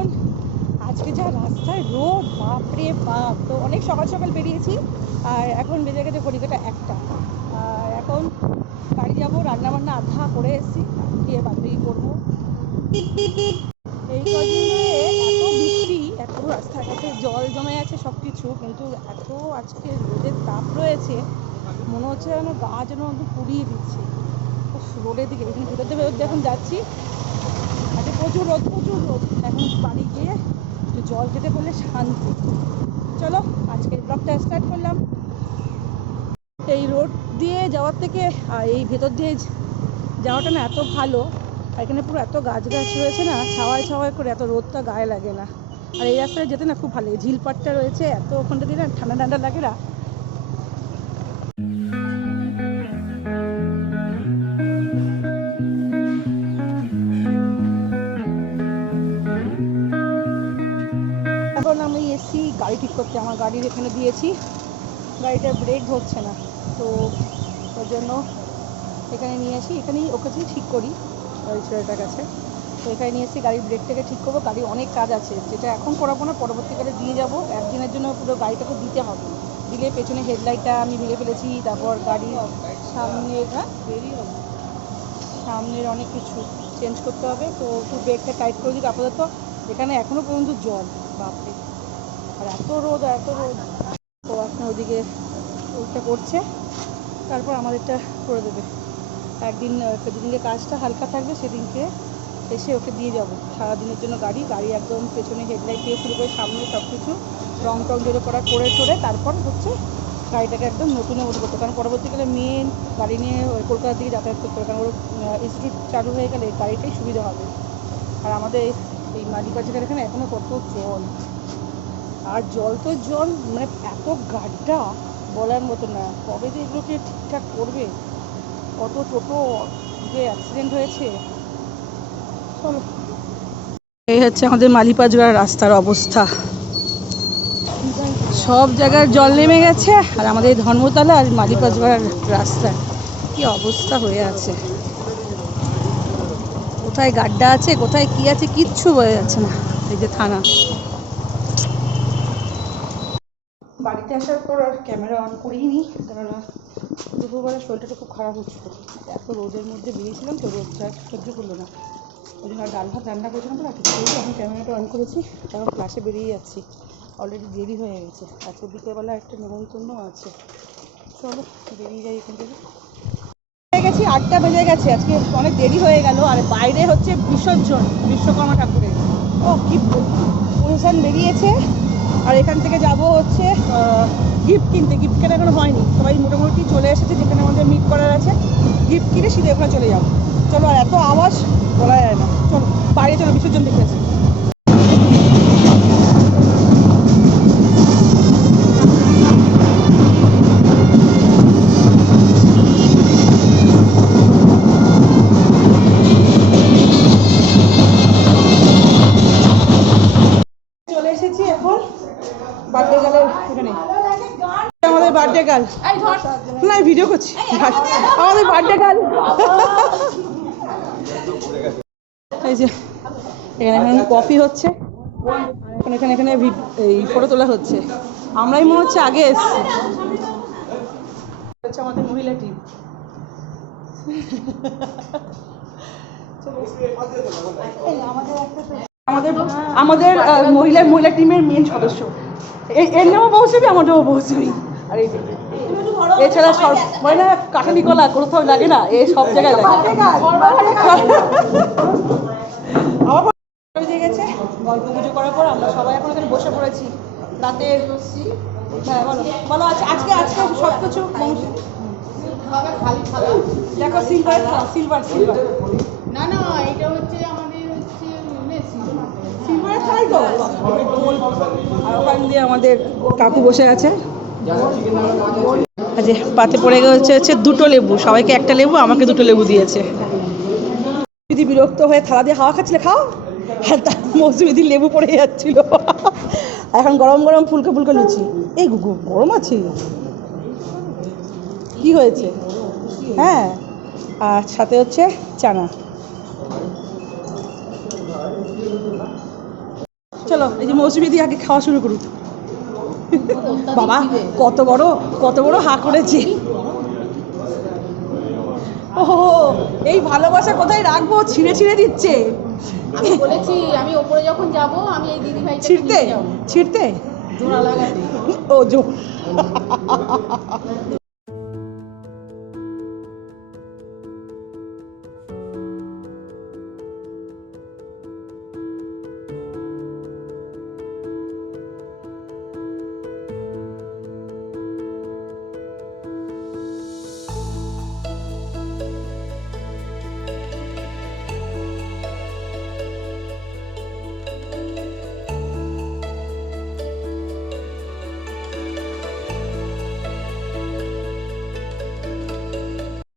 এখন আজকে যা রাস্তায় রোদ, বাপরে বাপ। তো অনেক সকাল সকাল বেরিয়েছি, আর এখন বেজে গেছে ঘড়িকাটা একটা। আর এখন বাড়ি যাব রান্না বান্না আধা করে এসেছি, গিয়ে বাকি করব। এই এত বৃষ্টি, এত রাস্তাঘাটে জল জমে আছে সব কিছু কিন্তু এত আজকে রোদের তাপ রয়েছে, মনে হচ্ছে যেন গা যেন পুড়িয়ে দিচ্ছে। রোডের দিকে এখানে ভেতর ভেতর এখন যাচ্ছি। প্রচুর রোদ প্রচুর রোদ। এখন বাড়ি গিয়ে একটু জল খেতে বললে শান্তি। চলো আজকে ব্লগটা স্টার্ট করলাম। এই রোড দিয়ে যাওয়ার থেকে, আর এই ভেতর দিয়ে যাওয়াটা না এত ভালো। এখানে পুরো এত গাছ গাছ রয়েছে না, ছাওয়ায় ছাওয়ায় করে এত রোদটা গায়ে লাগে না। আর এই রাস্তায় যেতে না খুব ভালো ঝিলপাটটা রয়েছে, এত ওখানটা দিয়ে না ঠান্ডা ঠান্ডা লাগে না। ঠিক করতে আমার গাড়ির এখানে দিয়েছি। গাড়িটার ব্রেক হচ্ছে না, তো ওর জন্য এখানে নিয়ে আসি। এখানেই ওকে ঠিক করি, ওই ছেলেটার কাছে, তো এখানে নিয়ে এসে গাড়ির ব্রেকটাকে ঠিক করব। গাড়ি অনেক কাজ আছে, যেটা এখন করাবো না, পরবর্তীকালে দিয়ে যাব। একদিনের জন্য পুরো গাড়িটাকে দিতে হবে। দিলে পেছনে হেডলাইটটা আমি ভেঙে ফেলেছি, তারপর গাড়ির সামনের হ্যাঁ? সামনের অনেক কিছু চেঞ্জ করতে হবে। তো একটু ব্রেকটা টাইট করে দিই আপাতত। এখানে এখনও পর্যন্ত জল, বাপরে। আর এত রোদ এত রোদ। তো এখন ওদিকে ওইটা করছে তারপর আমাদেরটা করে দেবে। একদিন যেদিনকে কাজটা হালকা থাকবে, সেদিনকে এসে ওকে দিয়ে যাব। সারাদিনের জন্য গাড়ি গাড়ি একদম পেছনে হেডলাইট দিয়ে শুরু করে সামনে সব কিছু রং টং যেটা করা, করে টোরে, তারপর হচ্ছে গাড়িটাকে একদম নতুনের মতো করতে কারণ পরবর্তীকালে মেন গাড়ি নিয়ে ওই কলকাতা দিকে যাতায়াত করতে হবে। কারণ ওর ইনস্টিটিউট চালু হয়ে গেলে গাড়িটাই সুবিধা হবে। আর আমাদের এই মালিবাজারের এখানে এখনও কত জল। আর জল তো জল মানে এত গাড্ডা বলার মতো না। কবে যে এগুলোকে ঠিকঠাক করবে? কত টোটো যে অ্যাক্সিডেন্ট হয়েছে? চলো। এই হচ্ছে আমাদের মালিপাজগার রাস্তার অবস্থা। সব জায়গার জল নেমে গেছে, আর আমাদের ধর্মতলা আর মালিপাজগার রাস্তা। কি অবস্থা হয়ে আছে। কোথায় গাড্ডা আছে, কোথায় কি আছে, কিচ্ছু বোঝা যাচ্ছে না। এই যে থানা। বাড়িতে আসার পর আর ক্যামেরা অন করিনি, কেননা দুপুরবেলা শরীরটা খুব খারাপ হচ্ছিল। এত রোদের মধ্যে বেরিয়েছিলাম তো রোদটা সহ্য করল না। ওই জন্য ডাল ভাত রান্না করেছিলাম তো রাখি আমি ক্যামেরাটা অন করেছি কারণ ক্লাসে বেরিয়ে যাচ্ছি। অলরেডি দেরি হয়ে গেছে। আজকে বিকেলবেলা একটা নেমন্তন্ন আছে। চলো, বেরিয়ে যাই এখান থেকে। গেছি আটটা, বেজে গেছে। আজকে অনেক দেরি হয়ে গেল, আর বাইরে হচ্ছে বিসর্জন, বিশ্বকর্মা ঠাকুরের। ও, কি অনুষ্ঠান বেরিয়েছে। আর এখান থেকে যাব হচ্ছে গিফট কিনতে। গিফট কেনা এখনও হয়নি। সবাই মোটামুটি চলে এসেছে, যেখানে আমাদের মিট করার আছে। গিফট কিনে সিধে ওখানে চলে যাব। চলো আর এত আওয়াজ বলা যায় না। চলো, বাইরে চলো, বিসর্জন দেখে আসি। বার্থডে গার্ল না ভিডিও করছি। আমাদের বার্থডে গার্ল এই যে এখানে এখানে কফি হচ্ছে। এখন এখানে এখানে এই ফটো তোলা হচ্ছে। আমরাই মনে হচ্ছে আগে এসছি। হচ্ছে আমাদের মহিলা টিম আমাদের আমাদের মহিলা মহিলা টিমের মেন সদস্য। এর নামও পৌঁছবি আমার নামও পৌঁছবি আর এই এছাড়া সব মানে না কাঠালি কলা কোথাও লাগে না এ সব জায়গায় লাগে। আমার বেজে গেছে গল্প পুজো করার পর আমরা সবাই এখন এখানে বসে পড়েছি। রাতের হ্যাঁ বলো। বলো আজ- আজকে আজকে সব কিছু দেখো সিলভার সিলভার সিলভার না না এটা হচ্ছে আমাদের হচ্ছে মেসি থাই তো। আর ওখান দিয়ে আমাদের কাকু বসে আছে। পাতে পড়ে গেছে হচ্ছে দুটো লেবু। সবাইকে একটা লেবু, আমাকে দুটো লেবু দিয়েছে। যদি বিরক্ত হয়ে থালা দিয়ে হাওয়া খাচ্ছিলে, খাও। আর তার মৌসুমিদি লেবু পড়ে যাচ্ছিল। এখন গরম গরম ফুলকে ফুলকে লুচি। এই গরম আছে। কি হয়েছে? হ্যাঁ আর সাথে হচ্ছে চানা। চলো, এই যে মৌসুমি দিয়ে আগে খাওয়া শুরু করুক। বাবা কত বড় কত বড় হা করেছি। ও এই ভালোবাসা কোথায় রাখব? ছিঁড়ে ছিঁড়ে দিচ্ছে। আমি বলেছি আমি ওপরে যখন যাব আমি এই দিদি ভাই ছিঁড়তে ছিঁড়তে? জোড়া লাগাতে। ও জো